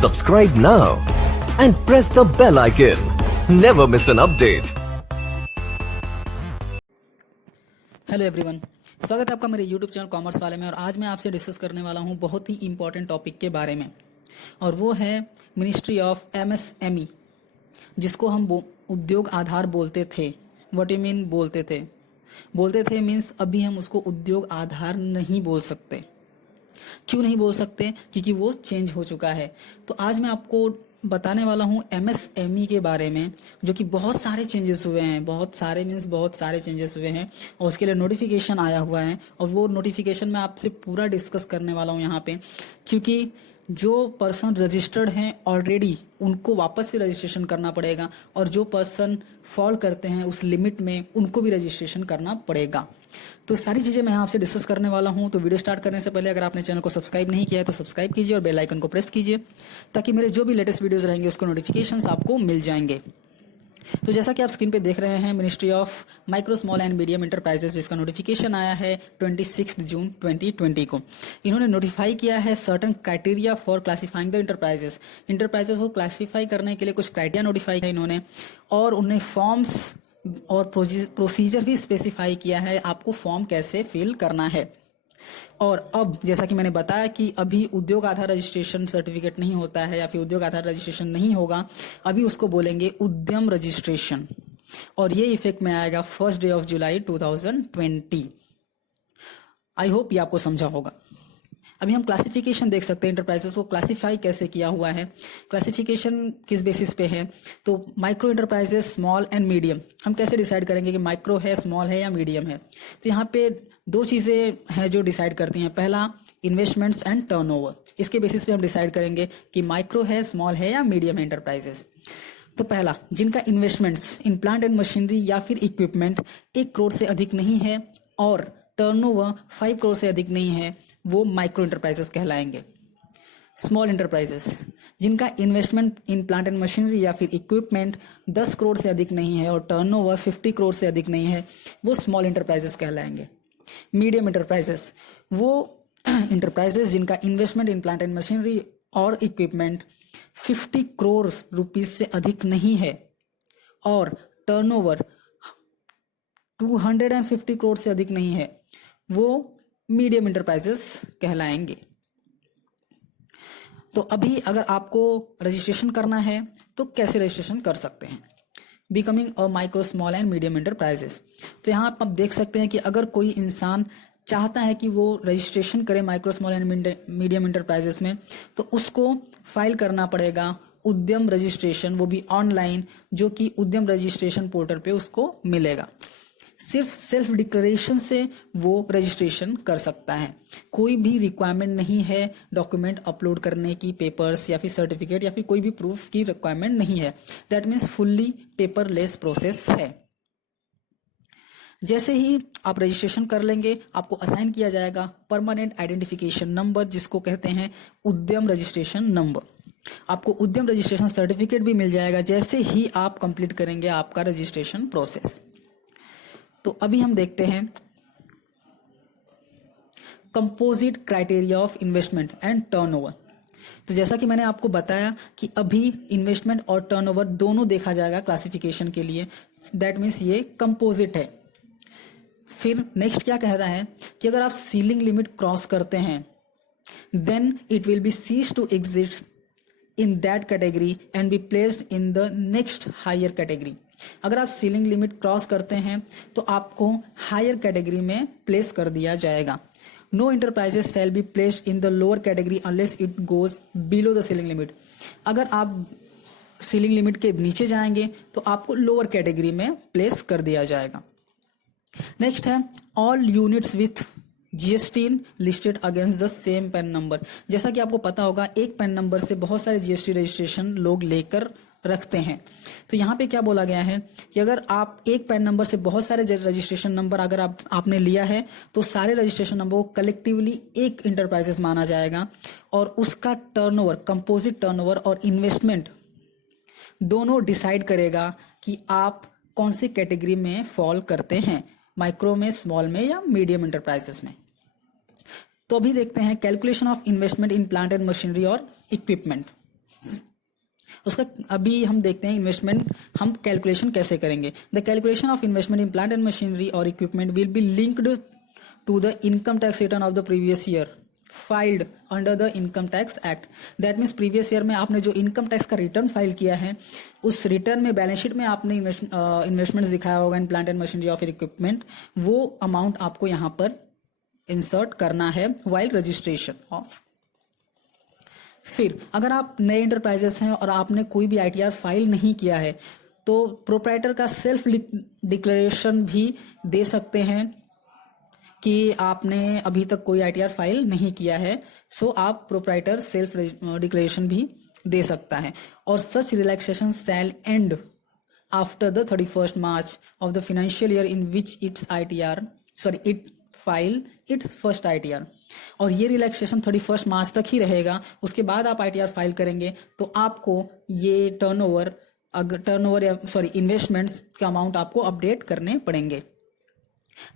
Subscribe now and press the bell icon. Never miss an update. Hello everyone, स्वागत है आपका मेरे YouTube channel commerce वाले में। और आज मैं आपसे डिस्कस करने वाला हूं बहुत ही इंपॉर्टेंट टॉपिक के बारे में, और वो है मिनिस्ट्री ऑफ एमएसएमई, जिसको हम उद्योग आधार बोलते थे। व्हाट यू मीन बोलते थे मीन्स अभी हम उसको उद्योग आधार नहीं बोल सकते। क्यों नहीं बोल सकते? क्योंकि वो चेंज हो चुका है। तो आज मैं आपको बताने वाला हूँ एमएसएमई के बारे में, जो कि बहुत सारे चेंजेस हुए हैं। बहुत सारे चेंजेस हुए हैं और उसके लिए नोटिफिकेशन आया हुआ है, और वो नोटिफिकेशन मैं आपसे पूरा डिस्कस करने वाला हूँ यहाँ पे। क्योंकि जो पर्सन रजिस्टर्ड हैं ऑलरेडी, उनको वापस से रजिस्ट्रेशन करना पड़ेगा, और जो पर्सन फॉल करते हैं उस लिमिट में, उनको भी रजिस्ट्रेशन करना पड़ेगा। तो सारी चीज़ें मैं आपसे डिस्कस करने वाला हूं। तो वीडियो स्टार्ट करने से पहले अगर आपने चैनल को सब्सक्राइब नहीं किया है तो सब्सक्राइब कीजिए और बेल आइकन को प्रेस कीजिए, ताकि मेरे जो भी लेटेस्ट वीडियोस रहेंगे उसको नोटिफिकेशंस आपको मिल जाएंगे। तो जैसा कि आप स्क्रीन पे देख रहे हैं, ministry of micro small and medium enterprises, जिसका नोटिफिकेशन आया है 26 जून 2020 को। इन्होंने नोटिफाई किया है certain criteria for classifying the enterprises को क्लासिफाई करने के लिए कुछ क्राइटेरिया नोटिफाई है इन्होंने, और उन्हें फॉर्म्स और प्रोसीजर भी स्पेसिफाई किया है, आपको फॉर्म कैसे फिल करना है। और अब जैसा कि मैंने बताया कि अभी उद्योग आधार रजिस्ट्रेशन सर्टिफिकेट नहीं होता है, या फिर उद्योग आधार रजिस्ट्रेशन नहीं होगा, अभी उसको बोलेंगे उद्यम रजिस्ट्रेशन, और ये इफेक्ट में आएगा 1 जुलाई 2020। आई होप ये आपको समझा होगा। अभी हम क्लासिफिकेशन देख सकते हैं, इंटरप्राइजेस को क्लासिफाई कैसे किया हुआ है। क्लासिफिकेशन किस बेसिस पे है? तो micro enterprises, small and medium. हम कैसे डिसाइड करेंगे कि माइक्रो है, स्मॉल है या मीडियम है? तो यहाँ पे दो चीज़ें हैं जो डिसाइड करती हैं। पहला, इन्वेस्टमेंट्स एंड टर्नओवर। इसके बेसिस पे हम डिसाइड करेंगे कि माइक्रो है, स्मॉल है या मीडियम है इंटरप्राइजेस। तो पहला, जिनका investments in plant and machinery या फिर इक्विपमेंट 1 करोड़ से अधिक नहीं है और टर्नओवर 5 करोड़ से अधिक नहीं है, वो माइक्रो इंटरप्राइजेस कहलाएंगे। स्मॉल इंटरप्राइजेस, जिनका investment in plant and machinery या फिर इक्विपमेंट 10 करोड़ से अधिक नहीं है और टर्नओवर 50 करोड़ से अधिक नहीं है, वो स्मॉल इंटरप्राइजेस कहलाएंगे। मीडियम इंटरप्राइजेस, वो इंटरप्राइजेस जिनका investment in plant and machinery और इक्विपमेंट 50 करोड़ रुपीज से अधिक नहीं है और टर्नओवर 250 करोड़ से अधिक नहीं है, वो मीडियम इंटरप्राइजेस कहलाएंगे। तो अभी अगर आपको रजिस्ट्रेशन करना है तो कैसे रजिस्ट्रेशन कर सकते हैं? Becoming a micro small and medium enterprises. तो यहाँ आप देख सकते हैं कि अगर कोई इंसान चाहता है कि वो रजिस्ट्रेशन करे micro small and medium enterprises में, तो उसको फाइल करना पड़ेगा उद्यम रजिस्ट्रेशन, वो भी ऑनलाइन, जो कि उद्यम रजिस्ट्रेशन पोर्टल पे उसको मिलेगा। सिर्फ सेल्फ डिक्लेरेशन से वो रजिस्ट्रेशन कर सकता है। कोई भी रिक्वायरमेंट नहीं है डॉक्यूमेंट अपलोड करने की, पेपर्स या फिर सर्टिफिकेट या फिर कोई भी प्रूफ की रिक्वायरमेंट नहीं है। That means fully paperless process है। जैसे ही आप रजिस्ट्रेशन कर लेंगे, आपको असाइन किया जाएगा परमानेंट आइडेंटिफिकेशन नंबर, जिसको कहते हैं उद्यम रजिस्ट्रेशन नंबर। आपको उद्यम रजिस्ट्रेशन सर्टिफिकेट भी मिल जाएगा जैसे ही आप कंप्लीट करेंगे आपका रजिस्ट्रेशन प्रोसेस। तो अभी हम देखते हैं composite criteria of investment and turnover. तो जैसा कि मैंने आपको बताया कि अभी इन्वेस्टमेंट और टर्नओवर दोनों देखा जाएगा क्लासिफिकेशन के लिए। दैट मीन्स ये कंपोजिट है। फिर नेक्स्ट क्या कह रहा है कि अगर आप सीलिंग लिमिट क्रॉस करते हैं, then it will be cease to exist in that category and be placed in the next higher category. अगर आप सीलिंग लिमिट क्रॉस करते हैं तो आपको हायर कैटेगरी में प्लेस कर दिया जाएगा। No enterprises shall be placed in the lower category unless it goes below the ceiling limit. अगर आप सीलिंग लिमिट के नीचे जाएंगे तो आपको लोअर कैटेगरी में प्लेस कर दिया जाएगा। नेक्स्ट है all units with GST listed against the same pan number. जैसा कि आपको पता होगा, एक पैन नंबर से बहुत सारे जीएसटी रजिस्ट्रेशन लोग लेकर रखते हैं। तो यहाँ पे क्या बोला गया है कि अगर आप एक पैन नंबर से बहुत सारे रजिस्ट्रेशन नंबर अगर आपने लिया है, तो सारे रजिस्ट्रेशन नंबर को कलेक्टिवली एक इंटरप्राइजेस माना जाएगा, और उसका टर्नओवर, कंपोजिट टर्नओवर और इन्वेस्टमेंट दोनों डिसाइड करेगा कि आप कौन सी कैटेगरी में फॉल करते हैं, माइक्रो में, स्मॉल में या मीडियम इंटरप्राइजेस में। तो अभी देखते हैं calculation of investment in plant and machinery और इक्विपमेंट। उसका अभी हम देखते हैं इन्वेस्टमेंट हम कैलकुलेशन कैसे करेंगे। The calculation of investment in plant and machinery और equipment will be linked to the income tax return of the previous year filed under the income tax act. That means previous year में आपने जो income tax का return file किया है, उस return में balance sheet में आपने इन्वेस्टमेंट दिखाया होगा इन plant and machinery of equipment, वो अमाउंट आपको यहाँ पर इंसर्ट करना है वाइल रजिस्ट्रेशन ऑफ। फिर अगर आप नए इंटरप्राइजेस हैं और आपने कोई भी आईटीआर फाइल नहीं किया है, तो प्रोप्राइटर का सेल्फ डिक्लेरेशन भी दे सकते हैं कि आपने अभी तक कोई आईटीआर फाइल नहीं किया है, सो आप प्रोप्राइटर सेल्फ डिक्लेरेशन भी दे सकता है। और such relaxation shall end after the 31st March of the financial year in which it file its first ITR. और ये रिलैक्सेशन 31 मार्च तक ही रहेगा, उसके बाद आप आईटीआर फाइल करेंगे तो आपको ये इन्वेस्टमेंट्स का अमाउंट आपको अपडेट करने पड़ेंगे।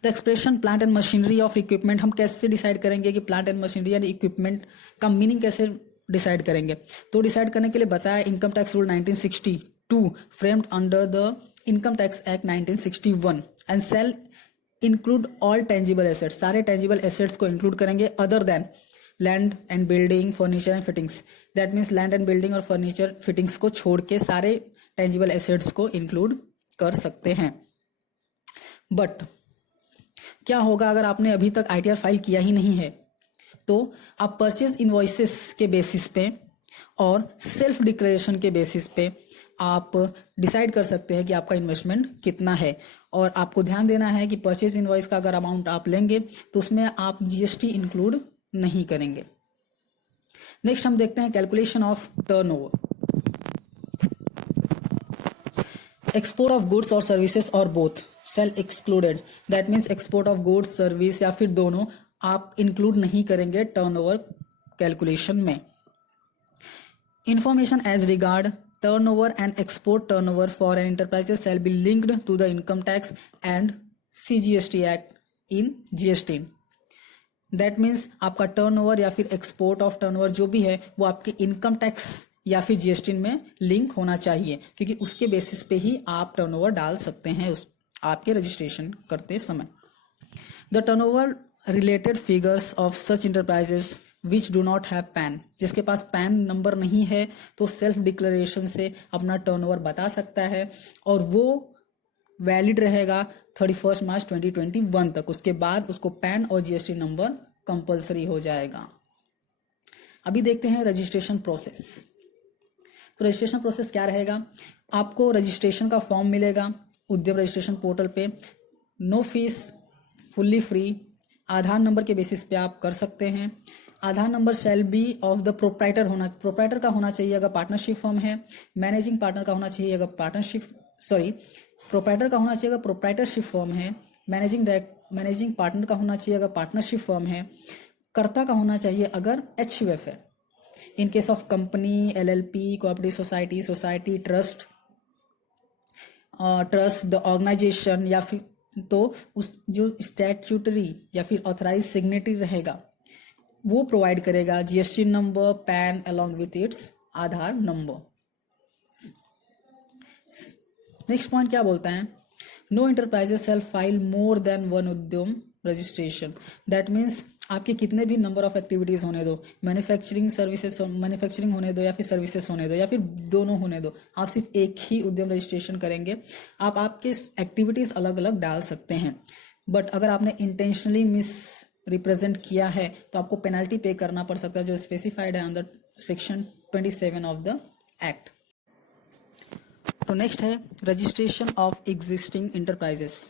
The expression plant and machinery of equipment, हम कैसे डिसाइड करेंगे कि प्लांट एंड मशीनरी यानी इक्विपमेंट का मीनिंग कैसे डिसाइड करेंगे। तो डिसाइड करने के लिए बताया income tax rule 1962 framed under the income tax act 1961 and shall include all tangible assets, सारे टेंजिबल एसेट्स को इंक्लूड करेंगे other than land and building, furniture and fittings. That means land and building और furniture fittings को छोड़ के सारे tangible assets को include कर सकते हैं। बट क्या होगा अगर आपने अभी तक आईटीआर फाइल किया ही नहीं है, तो आप परचेज इनवॉइसेस के बेसिस पे और सेल्फ डिक्लेरेशन के बेसिस पे आप डिसाइड कर सकते हैं कि आपका इन्वेस्टमेंट कितना है। और आपको ध्यान देना है कि परचेज इनवॉइस का अगर अमाउंट आप लेंगे तो उसमें आप जीएसटी इंक्लूड नहीं करेंगे। नेक्स्ट हम देखते हैं calculation of turnover. Export of goods और सर्विसेज और both shall excluded. That means export of goods service या फिर दोनों आप इंक्लूड नहीं करेंगे टर्नओवर कैलकुलेशन में। Information as regard turnover and export turnover for an enterprises shall be linked to the income tax and CGST act in GST. दैट मीन्स आपका टर्नओवर या फिर एक्सपोर्ट ऑफ टर्नओवर जो भी है वो आपके इनकम टैक्स या फिर जीएसटी में लिंक होना चाहिए, क्योंकि उसके बेसिस पे ही आप टर्नओवर डाल सकते हैं उस आपके रजिस्ट्रेशन करते समय। The turnover related figures of such enterprises which do not have pan, जिसके पास पैन नंबर नहीं है तो सेल्फ डिक्लेरेशन से अपना टर्नओवर बता सकता है और वो वैलिड रहेगा 31 मार्च 2021 तक। उसके बाद उसको पैन और जीएसटी नंबर कंपलसरी हो जाएगा। अभी देखते हैं रजिस्ट्रेशन प्रोसेस। तो रजिस्ट्रेशन प्रोसेस क्या रहेगा, आपको रजिस्ट्रेशन का फॉर्म मिलेगा उद्यम रजिस्ट्रेशन पोर्टल पे, no fees, fully free. Aadhaar number के बेसिस पे आप कर सकते हैं। Aadhaar number shall be of the proprietor proprietor का होना चाहिए अगर पार्टनरशिप फर्म है। मैनेजिंग पार्टनर का होना चाहिए अगर प्रोप्राइटर का होना चाहिए अगर प्रोप्राइटरशिप फर्म है। मैनेजिंग पार्टनर का होना चाहिए अगर पार्टनरशिप फर्म है। कर्ता का होना चाहिए अगर एचयूएफ है। In case of company, LLP, cooperative society, trust, the organization या फिर तो उस जो स्टैट्यूटरी या फिर ऑथराइज सिग्नेटरी रहेगा वो प्रोवाइड करेगा GST number, pan along with its Aadhaar number. Next point क्या बोलता है, नो इंटरप्राइजेस शैल फाइल मोर देन वन उद्यम रजिस्ट्रेशन। दैट मीन्स आपके कितने भी नंबर ऑफ एक्टिविटीज होने दो, मैन्युफैक्चरिंग होने दो या फिर सर्विसेज होने दो या फिर दोनों होने दो, आप सिर्फ एक ही उद्यम रजिस्ट्रेशन करेंगे। आप आपके एक्टिविटीज अलग अलग डाल सकते हैं, बट अगर आपने इंटेंशनली मिस रिप्रेजेंट किया है तो आपको पेनल्टी पे करना पड़ सकता है जो स्पेसिफाइड है under section 27 of the act. तो नेक्स्ट है रजिस्ट्रेशन ऑफ एग्जिस्टिंग इंटरप्राइजेस।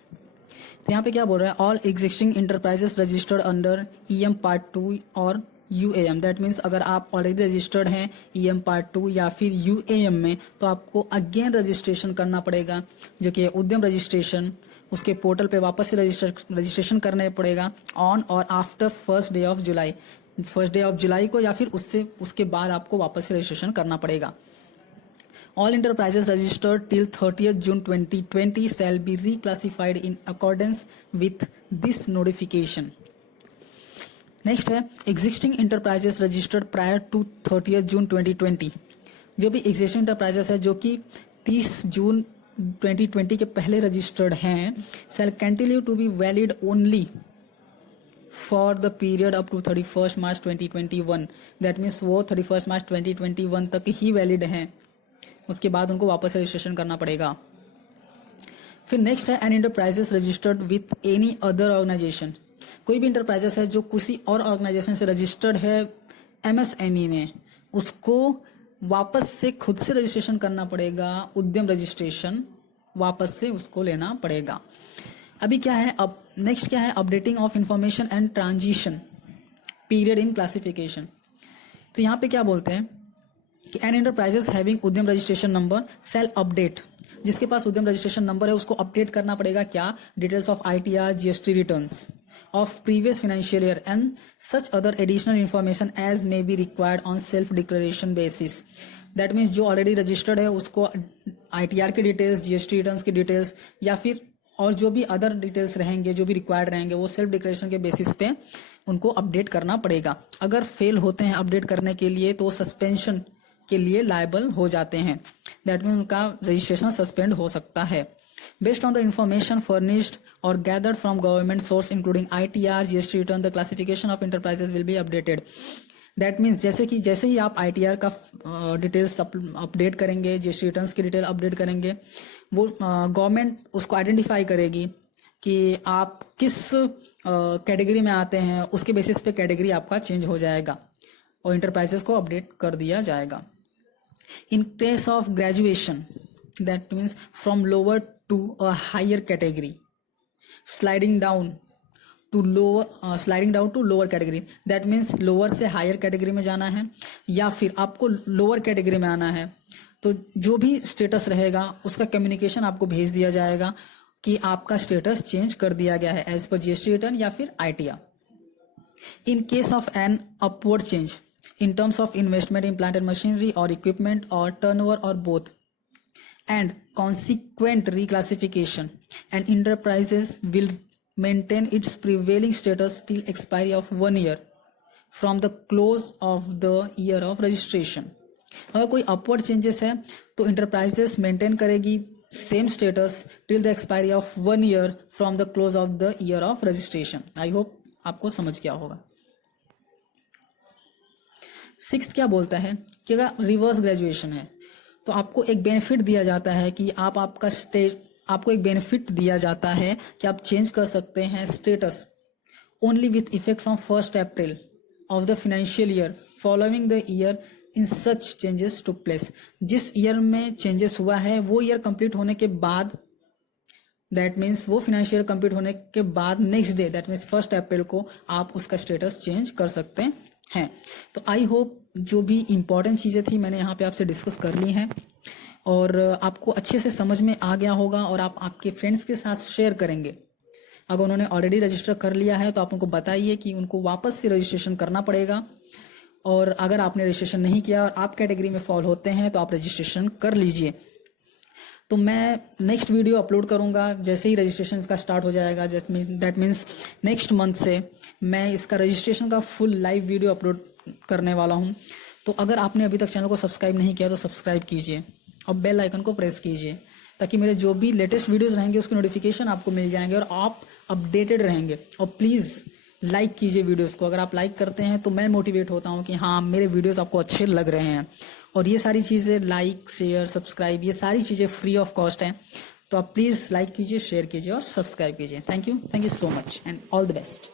तो यहाँ पे क्या बोल रहा है, all existing enterprises registered under EM part 2 और यूएएम। दैट मीन्स अगर आप ऑलरेडी रजिस्टर्ड हैं ईएम पार्ट 2 या फिर यूएएम में तो आपको अगेन रजिस्ट्रेशन करना पड़ेगा, जो कि उद्यम रजिस्ट्रेशन उसके पोर्टल पे वापस से रजिस्ट्रेशन करना पड़ेगा ऑन और after first day of July को या फिर उसके बाद आपको वापस से रजिस्ट्रेशन करना पड़ेगा। All enterprises registered till 30th June 2020 shall be reclassified in accordance with this notification. Next है existing enterprises registered prior to 30th June 2020 जो भी एग्जिस्टिंग इंटरप्राइजेस है जो कि 30 जून 2020 के पहले रजिस्टर्ड हैं shall continue to be valid only for the period up to 31 March 2021। That means वो 31 मार्च 2021 तक ही वैलिड हैं, उसके बाद उनको वापस रजिस्ट्रेशन करना पड़ेगा। फिर नेक्स्ट है an enterprises registered with any other organization. कोई भी इंटरप्राइजेस है जो किसी और ऑर्गेनाइजेशन से रजिस्टर्ड है एमएसएमई में, उसको वापस से खुद से रजिस्ट्रेशन करना पड़ेगा, उद्यम रजिस्ट्रेशन वापस से उसको लेना पड़ेगा। अभी क्या है, अब नेक्स्ट क्या है, updating of information and transition period in classification. तो यहाँ पे क्या बोलते हैं कि एन एंटरप्राइजेस हैविंग उद्यम रजिस्ट्रेशन नंबर सेल अपडेट, जिसके पास उद्यम रजिस्ट्रेशन नंबर है उसको अपडेट करना पड़ेगा क्या, details of ITR GST returns of previous financial year and such other additional information as may be required on self declaration basis। that means जो already registered है उसको आईटीआर की डिटेल्स, जीएसटी रिटर्न्स की details या फिर और जो भी अदर डिटेल्स रहेंगे जो भी रिक्वायर्ड रहेंगे वो सेल्फ डिक्लेरेशन के बेसिस पे उनको अपडेट करना पड़ेगा। अगर फेल होते हैं अपडेट करने के लिए तो सस्पेंशन के लिए लायबल हो जाते हैं। दैट मीन्स उनका रजिस्ट्रेशन सस्पेंड हो सकता है। Based on the information furnished or gathered from government source including ITR, GST return, the classification of enterprises will be updated। That means जैसे ही आप ITR का डिटेल्स अपडेट करेंगे, GST रिटर्न्स की detail update करेंगे, वो गवर्नमेंट उसको identify करेगी कि आप किस कैटेगरी में आते हैं, उसके बेसिस पे कैटेगरी आपका चेंज हो जाएगा और इंटरप्राइजेस को अपडेट कर दिया जाएगा। इन case of graduation, that means from lower to a higher category, sliding down to lower category, that means lower से higher category में जाना है या फिर आपको lower category में आना है, तो जो भी स्टेटस रहेगा उसका कम्युनिकेशन आपको भेज दिया जाएगा कि आपका स्टेटस चेंज कर दिया गया है एज पर जीएसटी रिटर्न या फिर ITR. In case of an upward change in terms of investment in plant and machinery और इक्विपमेंट और टर्नओवर और both and consequent reclassification, and enterprises will maintain its prevailing status till expiry of 1 year from the close of the year of registration। अगर कोई upward changes है तो enterprises maintain करेगी same status till the expiry of 1 year from the close of the year of registration। I hope आपको समझ गया होगा। Sixth क्या बोलता है कि अगर रिवर्स ग्रेजुएशन है तो आपको एक बेनिफिट दिया जाता है कि आपको एक बेनिफिट दिया जाता है कि आप चेंज कर सकते हैं status only with effect from 1 April of the financial year following the year in such changes took place. जिस ईयर में चेंजेस हुआ है वो ईयर कंप्लीट होने के बाद, दैट मीन्स वो फाइनेंशियल ईयर कंप्लीट होने के बाद नेक्स्ट डे, दैट मीन्स 1 अप्रैल को आप उसका स्टेटस चेंज कर सकते हैं। तो आई होप जो भी इंपॉर्टेंट चीजें थी मैंने यहाँ पे आपसे डिस्कस कर ली हैं और आपको अच्छे से समझ में आ गया होगा और आप आपके फ्रेंड्स के साथ शेयर करेंगे। अगर उन्होंने ऑलरेडी रजिस्टर कर लिया है तो आप उनको बताइए कि उनको वापस से रजिस्ट्रेशन करना पड़ेगा, और अगर आपने रजिस्ट्रेशन नहीं किया और आप कैटेगरी में फॉल होते हैं तो आप रजिस्ट्रेशन कर लीजिए। तो मैं नेक्स्ट वीडियो अपलोड करूंगा जैसे ही रजिस्ट्रेशन का स्टार्ट हो जाएगा। दैट मीन्स नेक्स्ट मंथ से मैं इसका रजिस्ट्रेशन का फुल लाइव वीडियो अपलोड करने वाला हूं। तो अगर आपने अभी तक चैनल को सब्सक्राइब नहीं किया तो सब्सक्राइब कीजिए और बेल आइकन को प्रेस कीजिए ताकि मेरे जो भी लेटेस्ट वीडियोस रहेंगे उसके नोटिफिकेशन आपको मिल जाएंगे और आप अपडेटेड रहेंगे। और प्लीज लाइक कीजिए वीडियोस को। अगर आप लाइक करते हैं तो मैं मोटिवेट होता हूं कि हाँ मेरे वीडियोस आपको अच्छे लग रहे हैं। और ये सारी चीजें लाइक, शेयर, सब्सक्राइब, ये सारी चीजें फ्री ऑफ कॉस्ट हैं। तो आप प्लीज लाइक कीजिए, शेयर कीजिए और सब्सक्राइब कीजिए। Thank you so much and all the best.